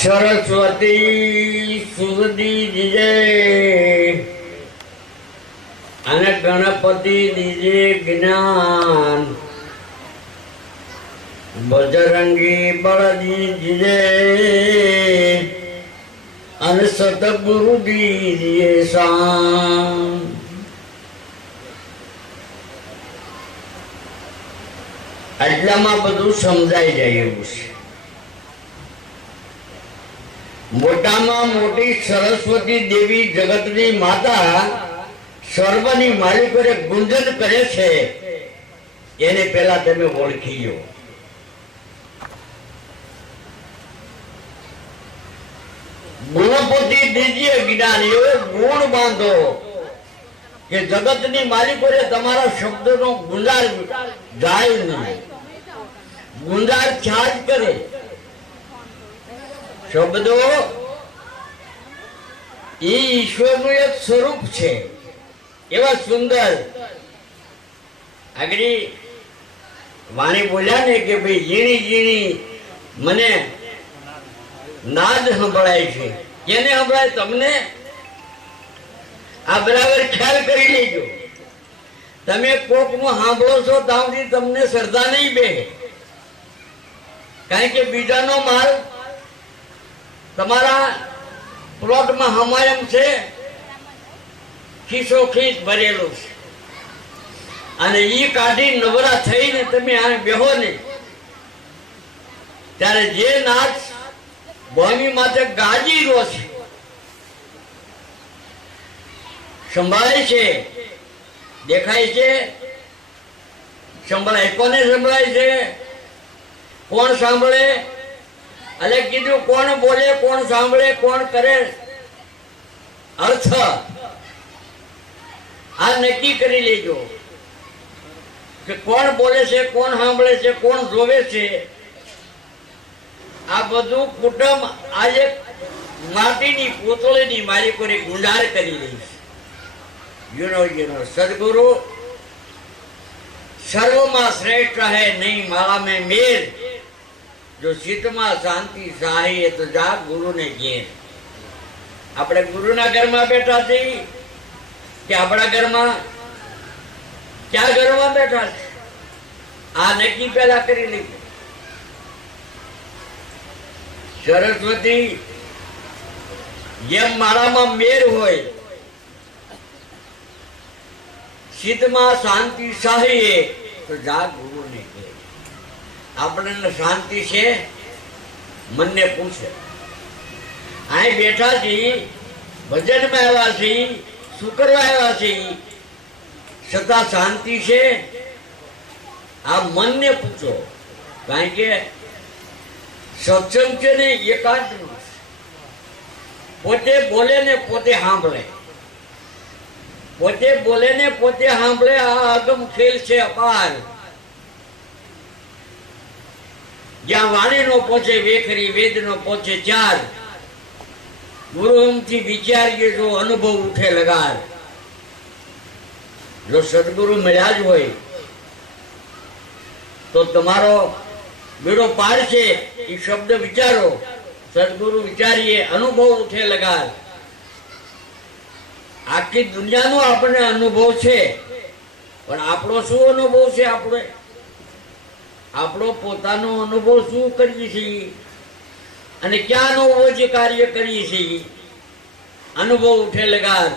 સરસ્વતી સુરદી દીજે અને ગણપતિ દીજે જ્ઞાન, બજરંગી બળદી દીજે અને સતગુરુ દીજે શાન. આટલામાં બધું સમજાઈ જાય એવું છે. મોટામાં મોટી સરસ્વતી દેવી જગતની માતા સર્વની માલિકોને ગુંજન કરે છે, એને પહેલા તમે ઓળખી લો. ગુણપતિ દીજીએ જ્ઞાન, એવો ગુણ બાંધો કે જગતની માલિકોને તમારા શબ્દનો ગુંજાર જાય નહીં, ગુંજાર છાજ કરે. શબ્દો એ ઈશ્વરનું એક સ્વરૂપ છે. એવા સુંદર આગળ વાણી બોલ્યા ને કે ભાઈ ઝીણી ઝીણી મને નાદ સંભળાય છે. કેને સંભળાય? તમને. આ બરાબર ખ્યાલ કરી લેજો. તમે કોકનું સાંભળો છો ત્યાંથી તમને શ્રદ્ધા નહીં બે, કારણ કે બીજાનો માલ તમારા પ્લોટમાં હમાયમ છે, ખીસો ખીસ ભરેલું છે, અને ઈ કાઢી નવરા થઈને તમે આ બેહો ને ત્યારે જે નાચ ભૂમિ માથે ગાજી રહ્યો છે, સંભળાય છે, દેખાય છે, સંભળાય. કોને સંભળાય છે? કોણ સાંભળે? એટલે કીધું કોણ બોલે, કોણ સાંભળે, કોણ કરે અર્થ, આ નક્કી કરી લેજો કે કોણ બોલે છે, કોણ સાંભળે છે, કોણ જોવે છે. આ બધું કુટુંબ આજે માટીની પૂતળીની માલિકોની ગુંજાર કરી રહી છે. યુનો સદગુરુ સર્વમાં શ્રેષ્ઠ હૈ, નહીં માળા મેં મેર, જો ચિત્તમાં શાંતિ સાહી તો જા ગુરુ ને ઘેર. આપણે ગુરુના ઘરમાં બેઠા છીએ કે આપણા ઘરમાં? ક્યાં ઘરમાં બેઠા છે? આ નક્કી પેલા કરી લીધું. સરસ્વતી જેમ માળામાં મેર હોય, ચિત્તમાં શાંતિ સાહી તો જા ગુરુ ને ઘેર. આપણને શાંતિ છે? મનને પૂછે. અહીં બેઠા છીએ, ભજનમાં આવ્યા છીએ, શું કરવા આવ્યા છીએ, છતાં શાંતિ છે? આ મનને પૂછો. કારણ કે સત્સંગ છે ને એકાંત નો, પોતે બોલે ને પોતે સાંભળે, પોતે બોલે ને પોતે સાંભળે. આ અગમ ખેલ છે અપાર. જ્યાં વાણી નો પહોંચે વેખરી, વેદ નો પહોંચે ચાર, ગુરુથી વિચારીએ જો અનુભવ ઉઠે લગાર. જો સદગુરુ મળ્યા જ હોય તો તમારો બેડો પાર છે. એ શબ્દ વિચારો, સદગુરુ વિચારીએ, અનુભવ ઉઠે લગાર. આખી દુનિયાનો આપણને અનુભવ છે, પણ આપણો શું અનુભવ છે? આપણો પોતાનો અનુભવ શું કરીએ છીએ અને ક્યાં અનુભવ જે કાર્ય કરીએ છીએ? અનુભવ ઉઠે લગાર.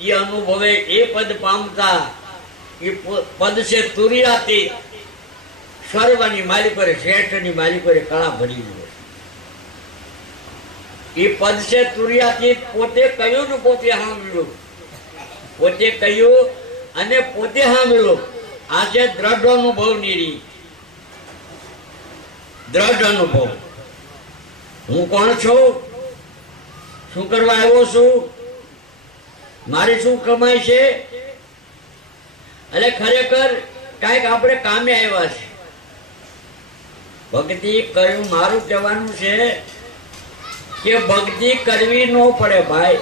એ અનુભવે એ પદ પામતા, એ પદ છે તુરિયાતી. સર્વની માલિકોરે, શ્રેષ્ઠની માલિકોરે કળા ભરી દીધો. એ પદ છે તુરિયાતી. પોતે કહ્યું ને પોતે સાંભળ્યું, પોતે કહ્યું અને પોતે સાંભળ્યું. આ છે દ્રઢ અનુભવ ની. દ્રઢ અનુભવ. હું કોણ છું? શું કરવા આવ્યો છું? મારી શું કમાઈ છે? એટલે ખરેખર કાંઈક આપણે કામે આવ્યા છે. ભક્તિ કર્યું. મારું કહેવાનું છે કે ભક્તિ કરવી ન પડે ભાઈ.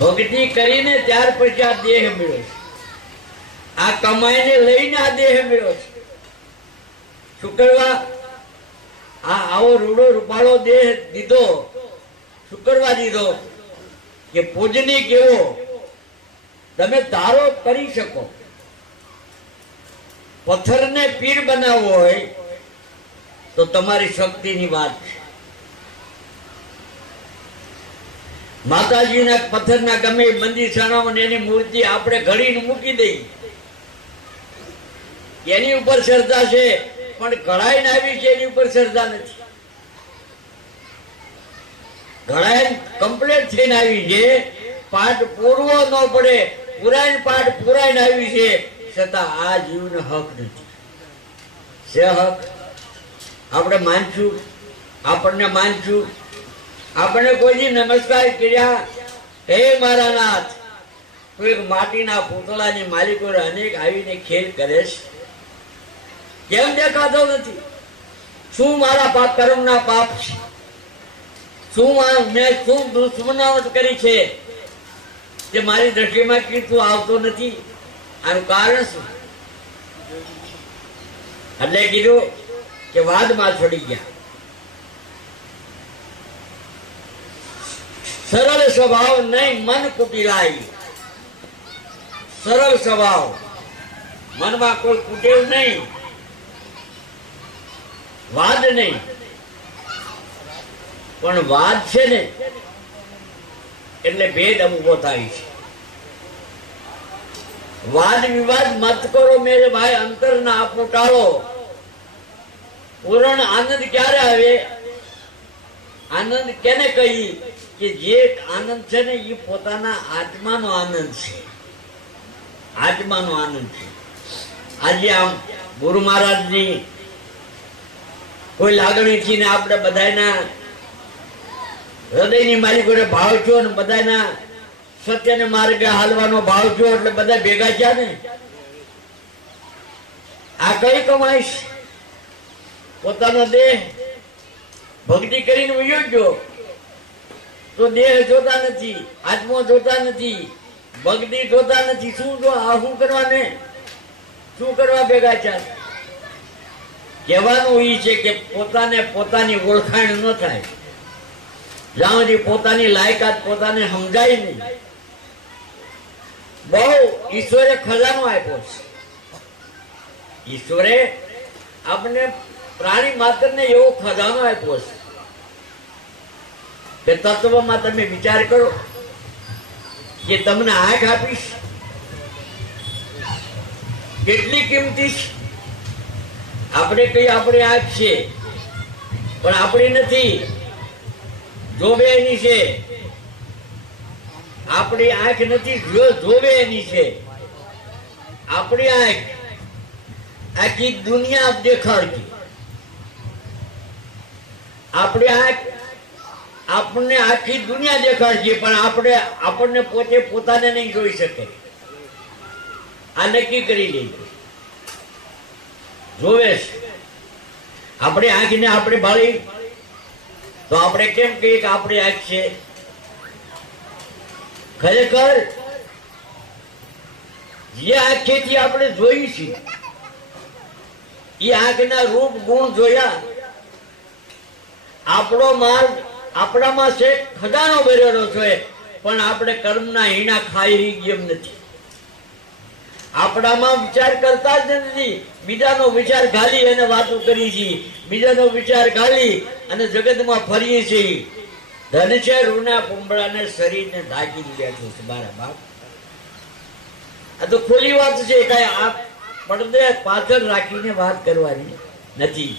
ભક્તિ કરીને ત્યાર પછી આ દેહ મળ્યો છે. આ કમાઈને લઈને આ દેહ મળ્યો છે. શું કરવા? આવો રૂડો રૂપાળો દેહ દીધો, શું કરવા દીધો? કે પૂજની કેવો તમે ધારો કરી શકો. પથ્થરને પીર બનાવવો હોય તો તમારી શક્તિની વાત છે. માતાજીના પથ્થરના ગમે મંદિર છાણામાં એની મૂર્તિ આપણે ઘડીને મૂકી દઈ, એની ઉપર શ્રદ્ધા છે, પણ ઘડાઈને આવી છે એની ઉપર શ્રદ્ધા નથી. ઘડાઈને કમ્પ્લીટ થઈને આવી છે, પાઠ પૂરવો ન પડે, પુરાણ પાઠ પુરાઈને આવી છે, છતાં આ જીવનો હક નથી. છે હક? આપણે માનશું, આપણને માનશું. આપણે કોઈની નમસ્કાર કર્યા, હે મારા નાથ, તો એક માટીના પૂતળાની માલિકો અનેક આવીને ખેલ કરે છે. કેમ દેખાતો નથી? શું મારા પાપ કર્મના પાપ છે? શું મેં શું દુશ્મનાવટ કરી છે કે મારી દ્રષ્ટિમાં કીધું આવતો નથી? આનું કારણ શું? એટલે કીધું કે વાદમાં છોડી ગયા. સરળ સ્વભાવ નહીં મન કુટિલાઈ. સરળ સ્વભાવ, મનમાં કોઈ કુટેવ નહીં, વાદ નહીં. પણ વાદ છે ને એટલે ભેદ ઉભો થાય છે. વાદ વિવાદ મત કરો મેરે ભાઈ, અંતર ના આપો ટાળો. પૂર્ણ આનંદ ક્યારે આવે? આનંદ કેને કહી? કે જે આનંદ છે ને એ પોતાના આત્માનો આનંદ છે. આત્માનો આનંદ છે. આજે આમ ગુરુ મહારાજની કોઈ લાગણીથી ને આપણે બધાના હૃદયની માલિકોને ભાવ છો ને બધાના સત્યને માર્ગે હાલવાનો ભાવ છો એટલે બધા ભેગા થયા ને. આ કઈ કમાઈશ? પોતાનો દેહ ભક્તિ કરીને વયો ગયો તો દેહ જોતા નથી, આત્મો જોતા નથી, ભક્તિ જોતા નથી. શું જો આ શું કરવાને, શું કરવા ભેગા થયા? કહેવાનું એ છે કે પોતાને પોતાની ઓળખાણ ન થાય, જ્યાં સુધી પોતાની લાયકાત પોતાને સમજાય નહીં. બહુ ઈશ્વરે ખજાનો આપ્યો છે. ઈશ્વરે આપણે પ્રાણી માત્રને એવો ખજાનો આપ્યો છે કે તત્વમાં તમે વિચાર કરો કે તમને આંખ આપીશ, કેટલી કિંમતી છે. આપણે કઈ આપણી આંખ છે પણ આપણી નથી, જોવે એની છે. આપણી આંખ નથી, જોવે એની છે. આપણી આંખ આખી દુનિયા દેખાડતી. આપણી આંખ આપણને આખી દુનિયા દેખાડશે, પણ આપણને પોતે પોતાને નહીં જોઈ શકે. આ નક્કી કરી લઈએ. જોવે આપણે આંખને આપણે ભાળી તો આપણે કેમ કહીએ કે આપણી આંખ છે? ખરેખર જે આંખેથી આપણે જોઈ છીએ એ આંખના રૂપ ગુણ જોયા. આપણો માર્ગ આપણામાં છે, ખજાનો ભરેલો છે, પણ આપણે કર્મના હીણા ખાઈ એમ નથી. આપણામાં વિચાર કરતા જ નથી, બીજાનો વિચાર ઘાલી અને વાતો કરી છે, બીજાનો વિચાર ઘાલી અને જગતમાં ફરીએ છીએ. ધન છે રૂના પૂંબળાને શરીરને ઢાંકી દીધા છે મારા બાપ. આ તો ખુલ્લી વાત છે, કઈ આ પડદે પાછળ રાખીને વાત કરવાની નથી.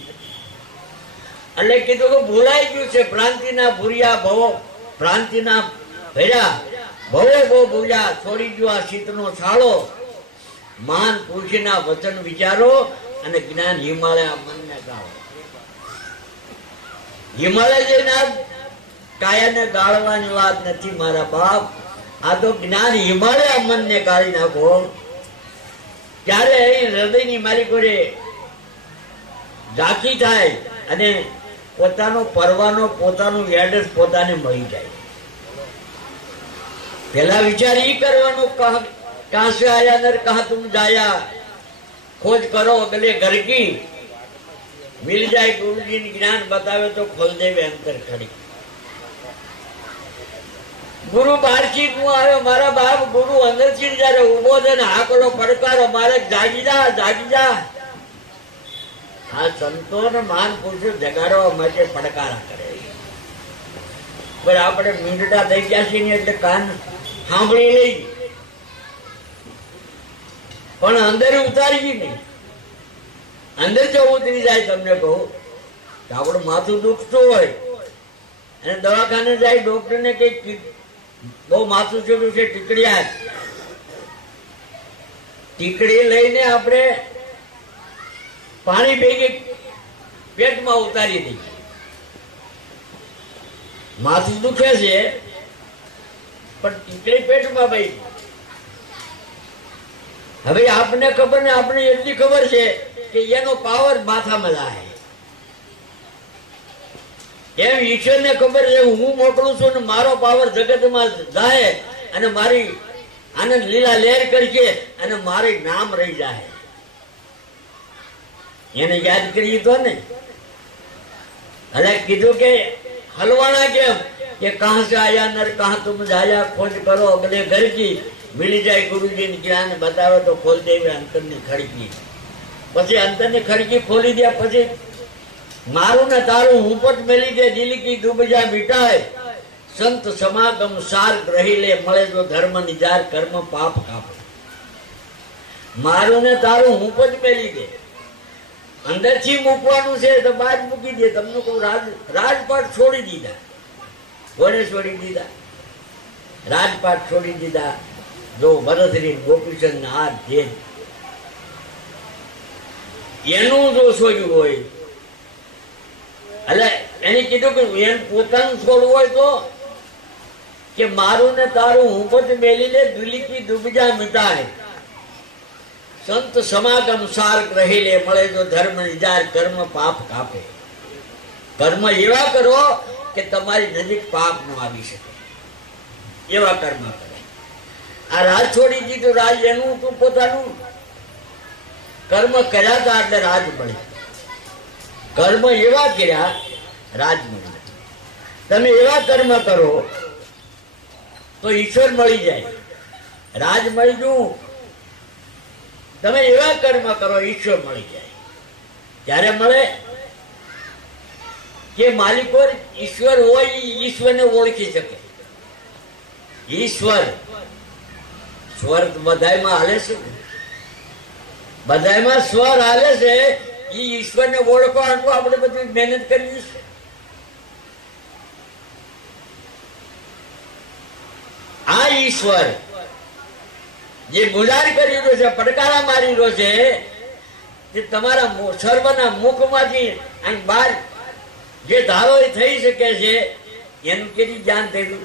એટલે કીધું કે ભૂલાઈ ગયું છે. ભ્રાંતિના ભૂર્યા ભવો, ભ્રાંતિના ભર્યા ભવો બહુ ભૂલ્યા. છોડી ગયો આ શીતનો છાળો. મહાન પુરુષના વચન વિચારો અને જ્ઞાન હિમાલય મનને ગાળો. હિમાલય જઈને કાયાને ગાળવાની વાત નથી મારા બાપ. આ તો જ્ઞાન હિમાલય મનને ગાળી નાખો. ત્યારે હૃદયની માલિકોને ઝાંખી થાય અને પોતાનો પરવાનો પોતાનું એડ્રેસ પોતાને મળી જાય. પેલા વિચાર ઈ કરવાનો, कहां से आया नर कहां तुम जाया, खोज करो अगले घर की, મિલ જાય ગુરુજી જ્ઞાન બતાવે તો ખોલ દેવે અંતર ખડી. ગુરુ બહારથી હું આવ્યો, મારા બાપ ગુરુ અંદરથી જયારે ઉભો છે ને હાકડો પડકારો મારે જાગી જા જાગી જા. આ સંતો ને મહાન પુરુષો જગાડવા માટે પડકારા કરે. પણ આપણે મીંડડા થઈ ગયા છીએ એટલે કાન સાંભળી લઈ પણ અંદર ઉતારી નહીં. અંદર જો ઉતરી જાય તમને કહું તો આપણું માથું દુખતું હોય અને દવાખાને જાય ડોક્ટર ને કઈ બહુ માથું ચડ્યું છે ટીકડી લઈને આપણે પાણી ભેગી પેટમાં ઉતારી દઈએ. માથું દુખે છે પણ ટીકડી પેટમાં ભાઈ. હવે આપને ખબર ને આપણે એટલી ખબર છે કે એનો પાવર માથામાં જાય. એમ ઈશ્વરને ખબર છે હું મોકલું છું ને મારો પાવર જગતમાં જાય અને મારી આનંદ લીલા લહેર કરશે અને મારી નામ રહી જાય. એને યાદ કરી તો ને અરે કીધું કે હલવાના કેમ કે કહા સે આયા નર કહા તુમ જાયા ખોજ કરો અગલે ઘર કી મિલી જાય ગુરુજી ને જ્ઞાન બતાવે તો ખોલ દેવે અંતરની ખડકી. પછી અંતરની ખડકી ખોલી દે પછી મારું ને તારું હુંપટ મેલી દે દિલ કી દુબજા મિટાય સંત સમાગમ સાર ગ્રહી લે મળે જો ધર્મ નિજાર કર્મ પાપ કાપે. મારું ને તારું હુંપટ મેલી દે. અંદરથી મૂકવાનું છે તો બાદ મૂકી દે. તમને કહું રાજપાટ છોડી દીધા. કોને છોડી દીધા? રાજપાટ છોડી દીધા. જો ભરતરી ગોપીચંદ આ જે એનું જો છોડ્યું હોય એટલે એને કીધું કે એને પોતાનું છોડવું હોય તો કે મારું ને તારું હુંપટ મેલી લે દુલીકી દુબજા મિટાય સંત સમાગમ સાર ગ્રહી લે મળે જો ધર્મ નિજાર કર્મ પાપ કાપે. કર્મ એવા કરો કે તમારી નજીક પાપ ન આવી શકે એવા કર્મ કરે. આ રાજ છોડી દીધું. રાજ એનું તું પોતાનું કર્મ કર્યા હતા એટલે રાજ મળે. કર્મ એવા કર્યા રાજ મળે. તમે એવા કર્મ કરો તો ઈશ્વર મળી જાય, રાજ મળી જવું. તમે એવા કર્મ કરો ઈશ્વર મળી જાય. ત્યારે મળે કે માલિકો ઈશ્વર હોય ઈશ્વરને ઓળખી શકે. ઈશ્વર સ્વર બધાયમાં હાલે છે, બધાયમાં સ્વર હાલે છે. એ ઈશ્વરને ઓળખવા આપણે બધી મહેનત કરવી છે. આ ઈશ્વર જે ગુલાર કરી રહ્યો છે, પડકારા મારી રહ્યો છે, તે તમારા સર્વના મુખમાંથી બહાર જે ધારો થઈ શકે છે એનું કેટલી જ્ઞાન થયું.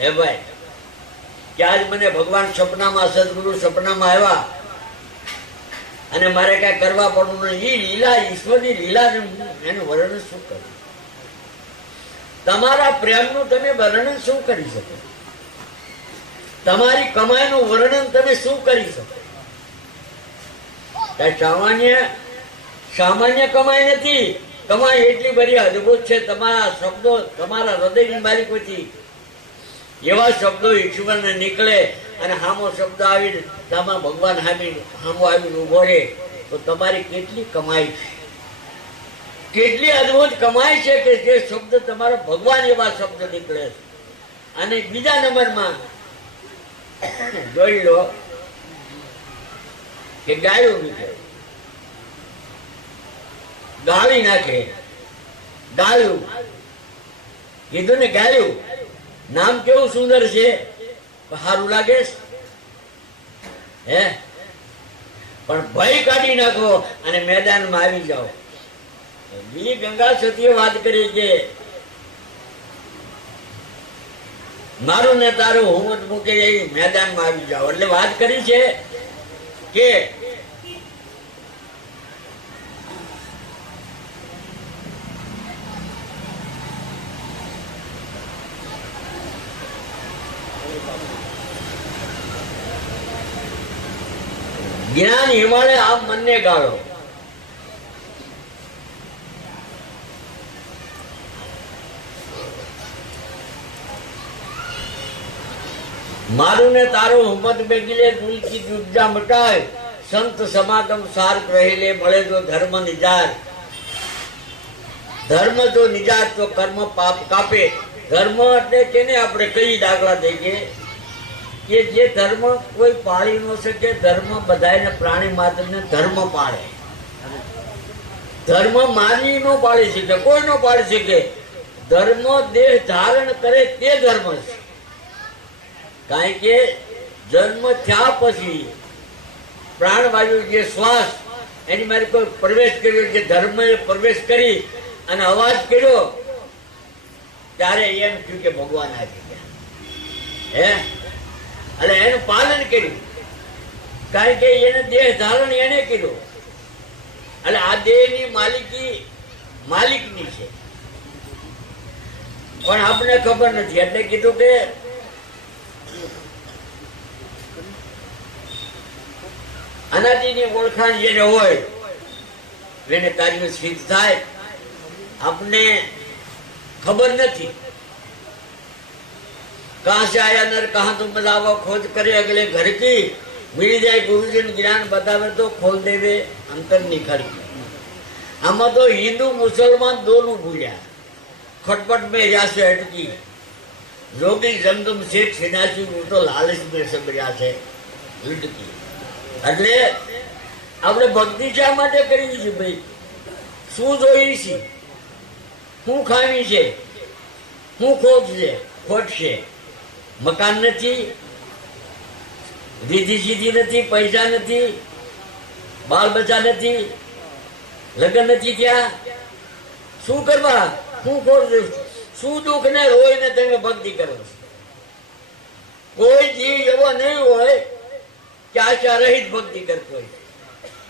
હે ભાઈ કે આજ મને ભગવાન સપનામાં સદગુરુ સપનામાં આવ્યા અને મારે કઈ કરવા પડવું નહીં. એ લીલા ઈશ્વરની લીલા એનું વર્ણન શું કરું? તમારા પ્રેમનું તમે વર્ણન શું કરી શકો? તમારી કમાઈનું વર્ણન તમે શું કરી શકો? સામાન્ય કમાઈ નથી. કમાઈ એટલી બધી અદભુત છે. તમારા શબ્દો તમારા હૃદયની બારીકોથી એવા શબ્દો ઈશ્વરને નીકળે અને હામો શબ્દ આવીને તમારા ભગવાન હામો આવીને ઉભો રહે તો તમારી કેટલી કમાઈ છે, કેટલી અદભુત કમાઈ છે કે જે શબ્દ તમારા ભગવાન એવા શબ્દ નીકળે છે. અને બીજા નંબરમાં જોઈ લો કે ગાયું નીકળે, ગાળી નાખે. ગાયું કીધું ને, ગાયું નામ કેવું સુંદર છે, સારું લાગે હે? પણ ભય કાઢી નાખો અને મેદાનમાં આવી જાઓ. વી ગંગા સતીએ વાત કરી કે મારું ને તારું હું મૂકી જઈ મેદાનમાં આવી જાઓ. એટલે વાત કરી છે કે જ્ઞાન હિમાલય આપ મનને ગાળો. मारू ने तारो हुम्मत बेगिले दुल की दुर्जा मटाए संत समागम सार रहेले મળે જો ધર્મ નિજાર ધર્મ જો નિજાત તો કર્મ પાપ કાપે ધર્મ એટલે કેને આપણે કઈ દાખલા દઈએ કે જે ધર્મ કોઈ પાળી ન શકે ધર્મ બધાને પ્રાણી માત્રને ધર્મ પાળે ધર્મ માનવી નો પાળી શકે કોઈ નો પાળી શકે ધર્મ દેહ ધારણ કરે તે ધર્મ છે કારણ કે જન્મ થયા પછી પ્રાણવાયુ જે શ્વાસ એની મારે કોઈ પ્રવેશ કર્યો જે ધર્મ એ પ્રવેશ કરી અને અવાજ કર્યો ત્યારે એમ થયું કે ભગવાન આવી ગયા હે એટલે એનું પાલન કર્યું કારણ કે એને દેહ ધારણ એને કર્યું એટલે આ દેહની માલિકની છે પણ આપણે ખબર નથી એટલે કીધું કે અનાદિની ઓળખાણ જેને હોય એને કાર્ય સિદ્ધ થાય આપને ખબર નથી कहाँ से आया नर कहाँ तुम बजावा खोज करे अगले घर की मिल जाए गुरुजन ज्ञान बतावे तो खोल देवे अंतर निखर की आमा तो हिंदू मुसलमान दोनों भूलिया खटपट में रिया से अटकी जोगी जंगम शेख सिनासी वो तो लालच में सब रिया से लटकी એટલે આપણે ભક્તિ શા માટે કરવી છે ભાઈ શું જોઈ છે શું ખાવી છે શું ખોટ છે મકાન નથી રીધી સીધી નથી પૈસા નથી બાળ બચ્ચા નથી લગ્ન નથી ત્યાં શું કરવા શું ખોટ શું દુઃખ ને રોય ને તમે ભક્તિ કરો કોઈ જીવ એવો નહીં હોય કે આશા રહિત ભક્તિ કરતો હોય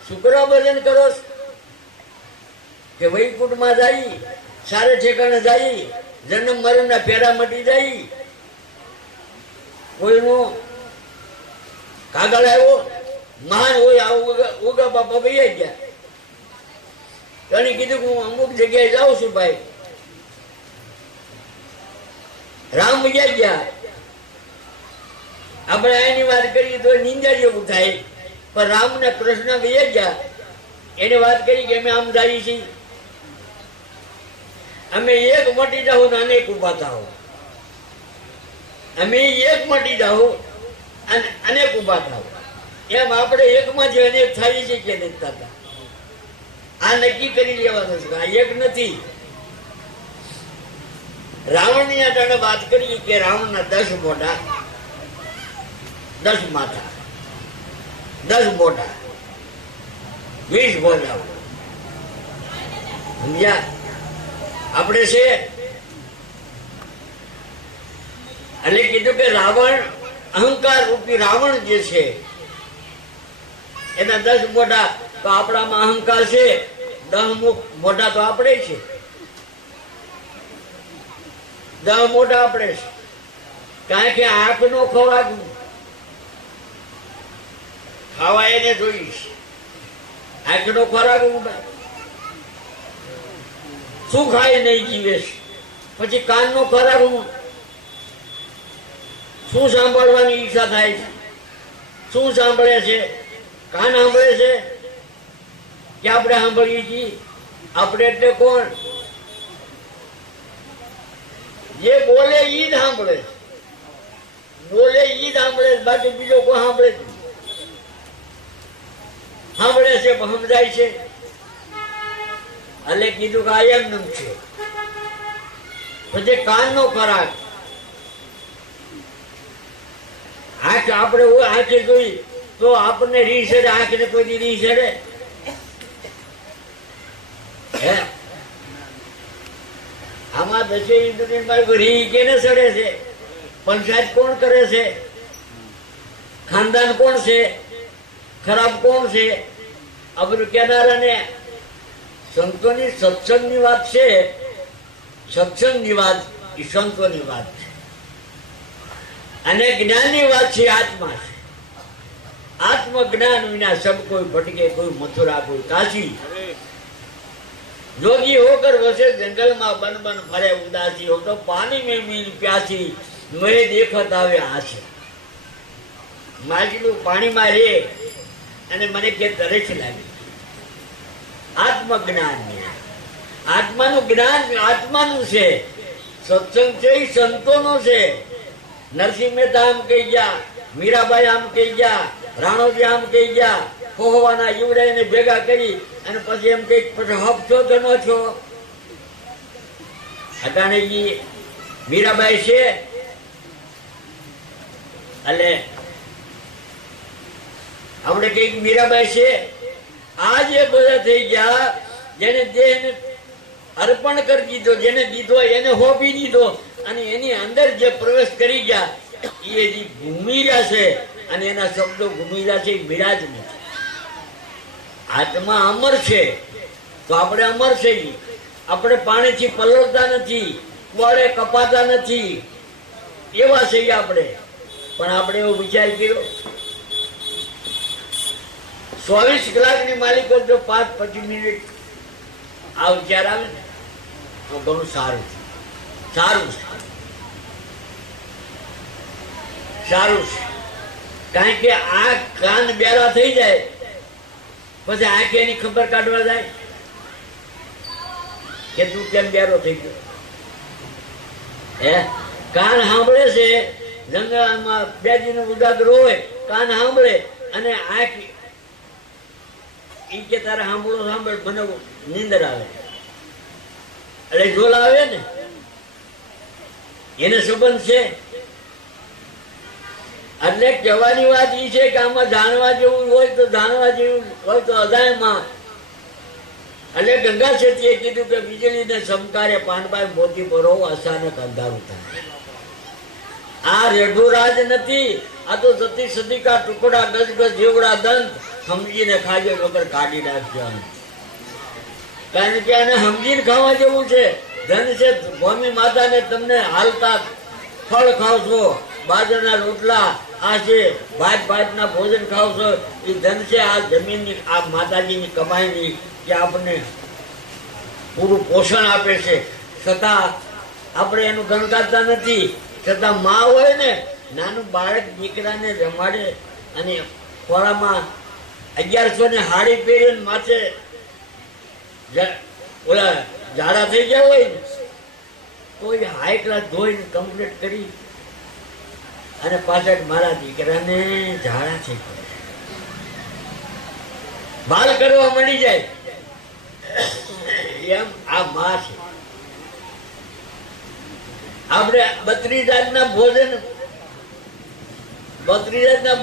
શુક્ર ભજન કરો કે વૈકુંઠ માં જાય સારે ઠેકાણે જાય જન્મ મરણ ના ફેરા મટી જાય કોઈનો કાગળ આવ્યો મહાન હોય ઉગા બાપા ભાઈ ગયા એને કીધું કે હું અમુક જગ્યાએ જાઉં છું ભાઈ રામ ગયા આપણે એની વાત કરીએ તો નિંદા જેવું થાય પણ રામ ને કૃષ્ણ ગયા ગયા એને વાત કરી કે અમે આમ જઈએ છીએ અમે એક મટી જાઓ ને અનેક ઉભા થાઓ અમે એક મટી જાઓ અને અનેક ઉભા થાઓ એમ આપણે એકમાં જે અનેક થાય છે કે નથી થતા આ નક્કી કરી લેવાનું છે આ એક નથી રાવણ ની આપણે વાત કરીએ કે રાવણ ના 10 મોઢા 10 માથા 10 મોઢા 20 ભોજાઓ સમજ્યા આપણે છે એટલે કીધું કે રાવણ અહંકાર રૂપી રાવણ જે છે એના 10 મોઢા તો આપણામાં અહંકાર છે 10 મોઢા તો આપણે છે 10 મોઢા આપણે છે કારણ કે આંખ નો ખોરાક ખાવા એને જોઈશ આંખ નો ખોરાક શું ખાય નહીં જીવે પછી કાન નો ખોરાક શું સાંભળવાની ઈચ્છા થાય છે શું સાંભળે છે કાન સાંભળે છે કે આપણે સાંભળીએ છીએ આપણે એટલે કોણ જે બોલે ઈ જ સાંભળે બોલે ઈ જ સાંભળે બાકી બીજો કોઈ સાંભળે સાંભળે છે સમજાય છે એટલે કીધું કે આ એમ છે પછી કાન નો ખોરાક આંખ આપણે આંખે જોઈ તો આપણને રી ચડે આંખ ને કોઈ રી ચડે હે આમાં 10 ઇન્દ્રિય રી કેને ચડે છે પંચાયત કોણ કરે છે ખાનદાન કોણ છે ખરાબ કોણ છે આ બધું કેનારા ને સંતોની સત્સંગની વાત છે સત્સંગની વાત એ સંતોની વાત છે અને જ્ઞાનની વાત છે આત્મા છે आत्मज्ञान विना सब कोई भटके, कोई मथुरा कोई काशी। जोगी होकर वसे जंगल में बन बन भरे उदासी हो तो पानी में मील प्यासी मैं देखत आवे आसे। માછલું પાણીમાં રહે અને મને કે તરસ લાગી. આત્મજ્ઞાન, આત્માનું જ્ઞાન આત્માનું છે. સત્સંગ છે એ સંતોનો છે. નરસિંહ મહેતા આમ કહી ગયા, મીરાબાઈ આમ કહી ગયા, રાણોજી આમ કહી ગયા, હોવાના યુવડાઈને ભેગા કરી અને પછી એમ કઈ પછી હક છો કે ન છો. અટાણેજી મીરાબાઈ છે એટલે આપણે કઈક મીરાબાઈ છે. આ જે બધા થઈ ગયા, જેને દેહને અર્પણ કરી દીધો, જેને દીધો એને હોપી દીધો અને એની અંદર જે પ્રવેશ કરી ગયા એ જે ઘૂમીરા છે અને એના શબ્દો ઘૂમીરા છે એ મીરા જ નથી. આત્મા અમર છે તો આપણે અમર છે. આપણે પાણીથી પલળતા નથી, વળે કપાતા નથી, એવા છે આપણે. પણ આપણે એવો વિચાર કર્યો 24 કલાકની માલિકો જો 5-25 મિનિટ આ વિચાર આવે ને તો ઘણું સારું છે. સારું છે, સારું છે. કારણ કે આ કાન બેરા થઈ જાય પછી આંખે એની ખબર કાઢવા જાય કે તું કેમ બેરો થઈ ગયો. હે, કાન સાંભળે છે, જંગલમાં બેજીનો ઉજાગરો હોય, કાન સાંભળે અને આંખ ઈ કે તારે સાંભળો સાંભળ, મને નીંદર આવે એટલે ઝોલા આવે ને એને સંબંધ છે. એટલે કહેવાની વાત એ છે કે આમાં જાણવા જેવું હોય તો જાણવા જેવું હોય તો અજાયમાં. એટલે ગંગા શેઠીએ કીધું કે વીજળીને સમકારે પાનબાઈ મોતી ભરો અચાનક અંધારું થાય. આ રેઢુરાજ નથી, આ તો સતી સદીકા ટુકડા ગજ જેવડા દંત સમજીને ખાજો વગર કાઢી નાખજો. કારણ કે આને સમજીને ખાવા જેવું છે. ધન છે ભૂમિ માતાને તમને હાલતા ફળ ખાવશો, બાજરાના રોટલા આ છે, ભાતના ભોજન ખાવશો, એ ધન છે આ જમીનની, આ માતાજીની કમાઈની કે આપણને પૂરું પોષણ આપે છે. છતાં આપણે એનું ગણકારતા નથી. છતાં માં હોય ને, નાનું બાળક દીકરાને રમાડે અને ખોળામાં 1100 ને હાડી પહેરીને માથે ઓલા ઝાડા થઈ ગયા હોય ને તો એ હાઈ ક્લાસ ધોઈને કમ્પ્લીટ કરી અને પાછળ મારા દીકરાને ઝાડા થઈ ગયા બાલ કરવા મળી જાય એમ આ માં છે. આપણે 32 જાતના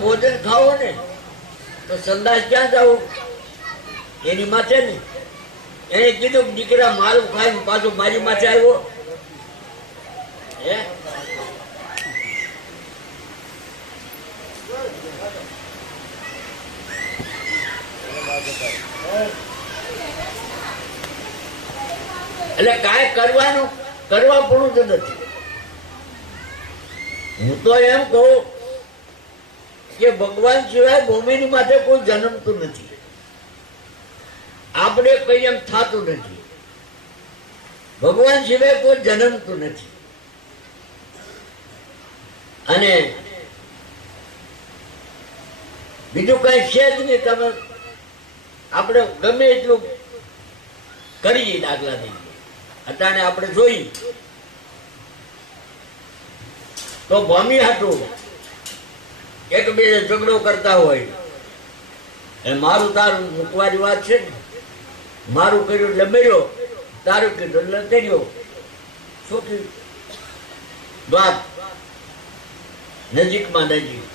ભોજન ખાવો ને તો સંદાસ ક્યાં જવું એની માથે ને. એને કીધું દીકરા મારું ખાઈ પાછો મારી માથે આવ્યો. હે, એટલે કાંઈ કરવાનું કરવા પૂરું જ નથી. હું તો એમ કહું કે ભગવાન સિવાય ભૂમિની માથે કોઈ જન્મતું નથી. આપણે કઈ એમ થતું નથી. ભગવાન સિવાય કોઈ જન્મતું નથી. અને બીજું કઈ છે જ નહીં. તમે આપણે ગમે એટલું કરીએ દાખલા થઈ અટાણે આપણે જોઈ તો ભૂમિ હાટું એક બે ઝઘડો કરતા હોય એ મારું તારું મૂકવાની વાત છે ને. મારું કર્યું એટલે મેળ્યો, તારું કીધું એટલે કર્યો. શું થયું? વાત નજીકમાં નજીક.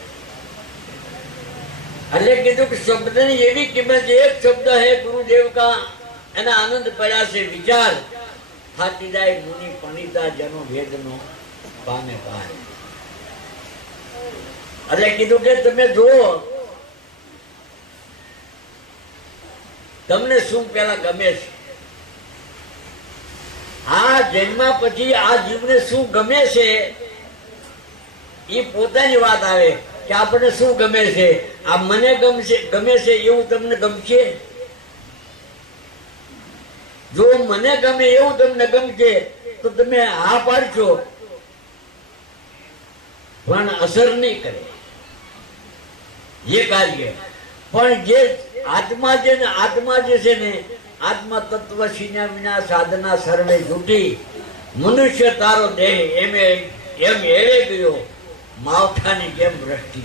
એટલે કીધું કે શબ્દની એવી કિંમત છે. એક શબ્દ હે ગુરુદેવ કા, એના આનંદ પડ્યા છે વિચાર. થાકી જાય મુનિ પણિતા જનો ભેદનો પામે પાય. એટલે કીધું કે તમે જુઓ તમને શું પેલા ગમે છે. આ જન્મ પછી આ જીવને શું ગમે છે એ પોતાની વાત આવે કે આપણને શું ગમે છે. આ મને ગમે છે એવું તમને ગમશે? જો મને ગમે એવું તમને ગમશે તો તમે હા પાડશો, પણ અસર નહીં કરે. એ કાર્ય. પણ જે આત્મા છે ને, આત્મા જે છે ને, આત્મા તત્વ સીના વિના સાધના સર્વે જૂઠી, મનુષ્ય તારો દેહ એમ એવે ગયો માવઠાની જેમ દ્રષ્ટિ.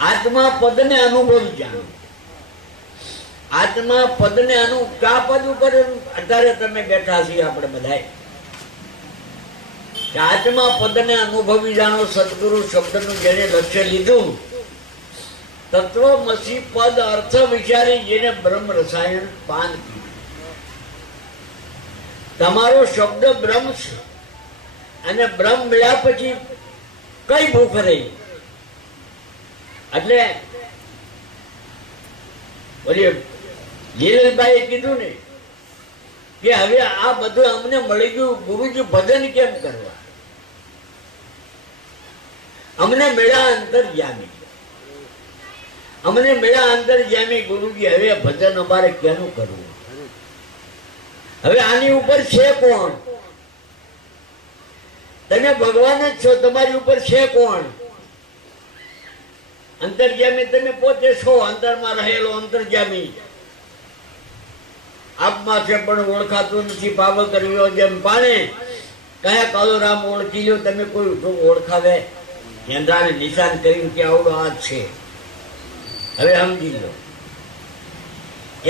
આત્મા પદને અનુભવી જાણો. આત્મા પદને કા પદ ઉપર અત્યારે તમે બેઠા છીએ આપણે બધા. આત્મા પદને અનુભવી જાણો. સદગુરુ શબ્દનું જેને લક્ષ્ય લીધું, તત્વમસી પદ અર્થ વિચારી જેને બ્રહ્મ રસાયણ પાન કર્યું. તમારો શબ્દ બ્રહ્મ છે અને બ્રહ્મ મળ્યા પછી કઈ ભૂખ રહી? એટલે ઓલી લીલભાઈએ કીધું ને કે હવે આ બધું અમને મળી ગયું, ગુરુજી ભજન કેમ કરવા? અમને મળ્યા અંતર્યામી, અમને મળ્યા અંતર્યામી ગુરુજી. હવે ભજન અમારે કેનું કરવું? હવે આની ઉપર છે કોણ? તમે ભગવાન જ છો, તમારી ઉપર છે કોણ? અંતર્યામી તમે પોતે છો, અંતરમાં રહેલો અંતર્યામી. આપમાં છે પણ ઓળખાતું નથી. પાવલ કર્યો જેમ પાણે કયા કાલો રામ ઓળખી લો. તમે કોઈ ઓળખાવે કેન્દ્રાને નિશાન કર્યું કે આવડો આ છે, હવે સમજી લો.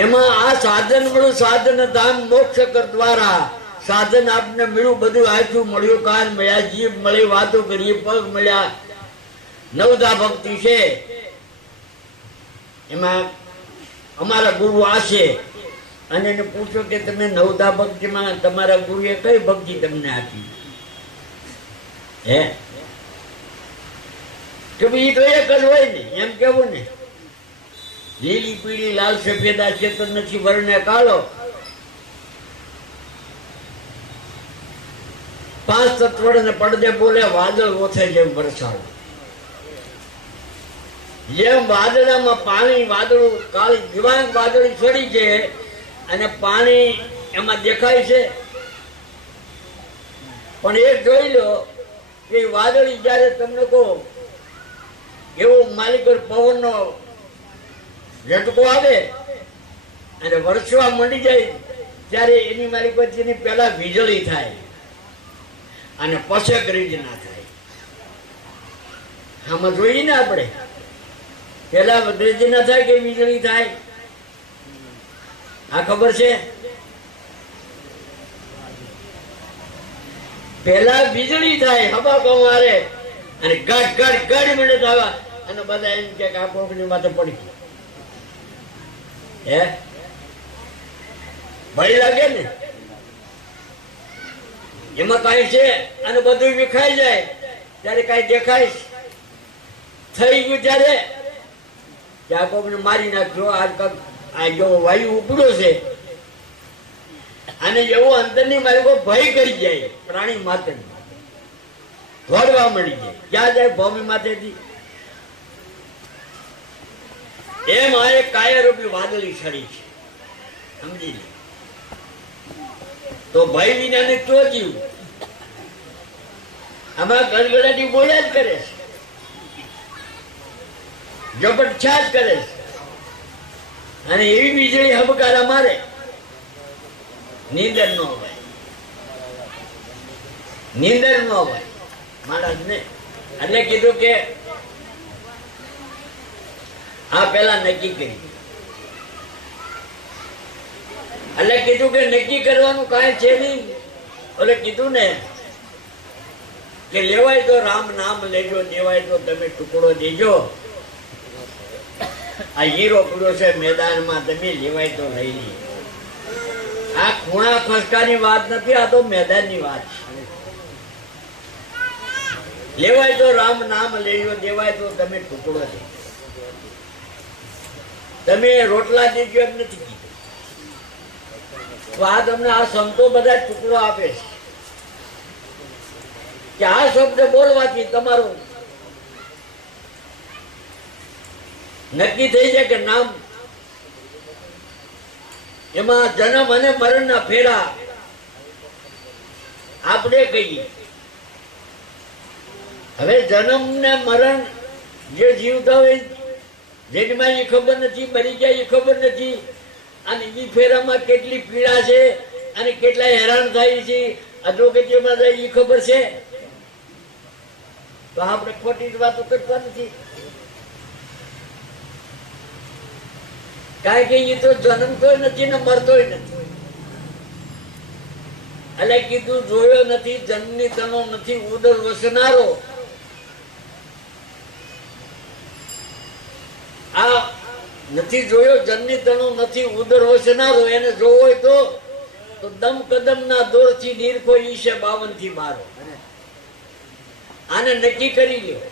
એમાં આ સાધન મળ્યું, સાધન ધામ મોક્ષ કર દ્વારા. સાધન આપને મળ્યું, બધું આચું મળ્યું, કાન મળ્યા, જીભ મળી, વાતો કરી, પગ મળ્યા. નવધા ભક્તિ છે, એમાં અમારા ગુરુ આ છે. અને એને પૂછો કે તમે નવધા ભક્તિમાં તમારા ગુરુએ કઈ ભક્તિ તમને આપી? હે કે ભાઈ તો એક જ હોય ને, એમ કેવું ને. લીલી પીળી લાલ સફેદ આ ચેતન નથી વર્ણે કાળો. 5 તત્વડ ને પડદે બોલે વાદળ ઓથે જેમ વરસાદ. જેમ વાદળામાં પાણી, વાદળું કાળી દિવાંગ વાદળી ચડી છે અને પાણી એમાં દેખાય છે. પણ એક જોઈ લો કે વાદળી જયારે તમને કહો એવો માલિક પવનનો ઝટકો આવે અને વરસવા મંડી જાય, ત્યારે એની માલિક વચ્ચેની પહેલા વીજળી થાય અને પછી ગર્જના થાય. આમાં જોઈએ ને આપણે, પેલા ગર્જના થાય કે વીજળી થાય? આ ખબર છે? પેલા વીજળી થાય, હબાકો મારે અને ગાઢ ગાઢ ગાઢ મિનિટ આવ્યા અને બધા એમ કે આ કોકની માથે પડી ગયું. હે ભય લાગે ને? એમાં કઈ છે અને બધું વિખાઈ જાય ત્યારે કઈ દેખાય થઈ ગયું ત્યારે ત્યાં કોકને મારી નાખ્યો. આ જો વાયુ ઉપડ્યો છે અને એવો અંતરની માલિકો ભય કરી જાય, પ્રાણી માથે દોડવા મળી જાય. ક્યાં જાય? ભૂમિ માથેથી. એમ આ એક કાયારૂપી વાદળી છડી છે, સમજી લે. તો ભય વિનાને તો જીવ આમાં ગડગડાટી બોલ્યા જ કરે છે, જબરછા જ કરે છે. અને એવી વીજળી હબકારા મારે, નીંદર ન હોય, નીંદર ન હોય માણસ ને. એટલે કીધું કે આ પેલા નક્કી કરી. એટલે કીધું કે નક્કી કરવાનું કાંઈ છે નહીં. એટલે કીધું ને કે લેવાય તો રામ નામ લેજો, દેવાય તો તમે ટુકડો દેજો. આ હીરો પૂરો છે મેદાનમાં, તમે લેવાય તો લઈ લે. આ ખૂણા ખસકાની વાત નથી, આ તો મેદાનની વાત છે. લેવાય તો રામ નામ લેજો, દેવાય તો તમે ટુકડો દેજો. તમે રોટલા દેજો એમ નથી કીધું. તો આ તમને આ સંતો બધા ટુકડો આપે છે કે આ શબ્દ બોલવાથી તમારું નક્કી થઈ જાય કે નામ. એમાં જન્મ અને મરણના ફેરા આપણે કહીએ. હવે જન્મ ને મરણ જે જીવતા હોય જેમાં એ ખબર નથી, મરી ગયા એ ખબર નથી, અને એ ફેરામાં કેટલી પીડા છે અને કેટલા હેરાન થાય છે, અધોગતિમાં જાય એ ખબર છે. તો આપણે ખોટી વાતો કરતા નથી. કારણ કે એ તો જન્મતોય નથી ને મરતોય નથી. એટલે કીધું જોયો નથી જન્મની તનો નથી ઉદર વસનારો. આ નથી જોયો જન્મની તનો નથી ઉદર વસનારો. એને જોવો હોય તો દમ કદમ ના દોર થી નીરખો ઈશે 52 થી 12. આને નક્કી કરી લ્યો.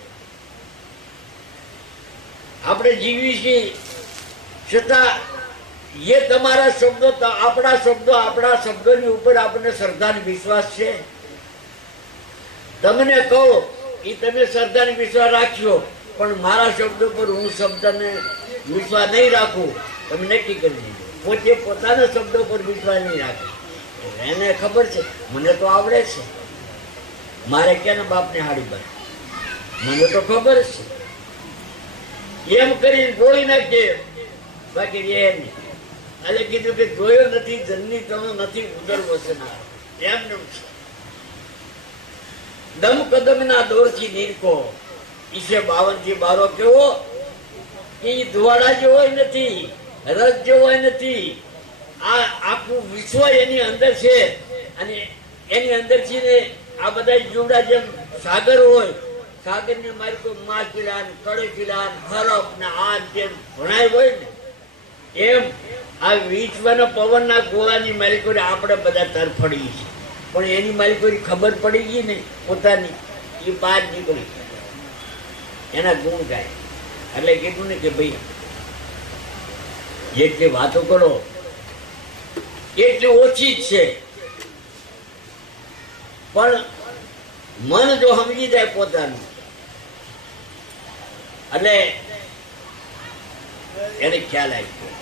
આપણે જીવી છીએ છતાં એ તમારા શબ્દો આપણા શબ્દોની ઉપર આપણને શ્રદ્ધા અને વિશ્વાસ છે. તમને કહો એ તમે શ્રદ્ધા અને વિશ્વાસ રાખ્યો, પણ મારા શબ્દો પર હું શબ્દને વિશ્વાસ નહીં રાખું. તમે નક્કી કરી દીધું. પોતે પોતાના શબ્દો પર વિશ્વાસ નહીં રાખે. એને ખબર છે મને તો આવડે છે, મારે ક્યાંના બાપને હાડી બને, મને તો ખબર છે. એમ કરીને ગોળી નાખીએ. બાકી એ નહીં. એટલે કીધું કે જોયો નથી જન્મી તનો નથી ઉદર વસનાર. એમને દમ કદમ ના દોર થી નીરખો ઈશે 52 થી 12 કેવો કે ધુવાડા જેવો નથી, રસ જેવો નથી. આ આખું વિશ્વ એની અંદર છે, અને એની અંદર છે ને આ બધા જીવડા જેમ સાગર હોય, સાગર ને મારી કોઈ માછ પીલા કડે પીલા હરફ ને આ જેમ ભણાય હોય ને એમ આ વિશ્વના પવનના ગોળાની માલિકોને આપણે બધા તરફડી છે. પણ એની માલિકોની ખબર પડી ગઈ ને પોતાની, એ બહાર નીકળી એના ગુણ ગાય. એટલે કીધું ને કે ભાઈ જેટલી વાતો કરો એટલી ઓછી જ છે, પણ મન જો સમજી જાય પોતાનું એટલે એને ખ્યાલ આવી ગયો.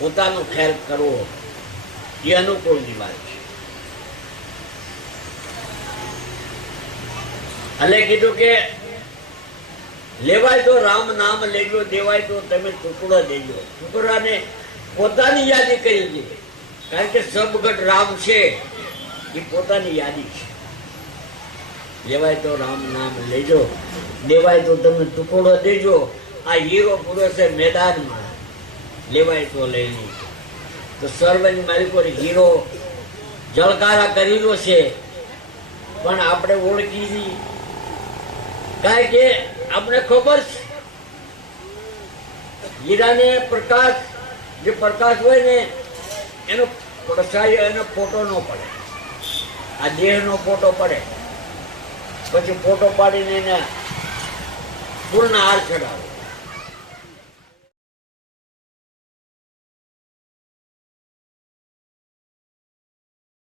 પોતાનો ખ્યાલ કરવો એ અનુકૂળની વાત છે. એટલે કીધું કે લેવાય તો રામ નામ લેજો, દેવાય તો તમે ટુકડો દેજો. ટુકડાને પોતાની યાદી કરી દીધી. કારણ કે સબગઢ રામ છે એ પોતાની યાદી છે. લેવાય તો રામ નામ લેજો, દેવાય તો તમે ટુકડો દેજો. આ હીરો પૂરો છે મેદાનમાં, લેવાય તો લઈ લીધો. તો સર્વની માલિકો હીરો જળકારા કરેલો છે, પણ આપણે ઓળખી કારણ કે આપણે ખબર છે હીરાને પ્રકાશ, જે પ્રકાશ હોય ને એનો પ્રસાય એનો ફોટો ન પડે. આ દેહનો ફોટો પડે, પછી ફોટો પાડીને એને પૂર્ણ હાર ચડાવો.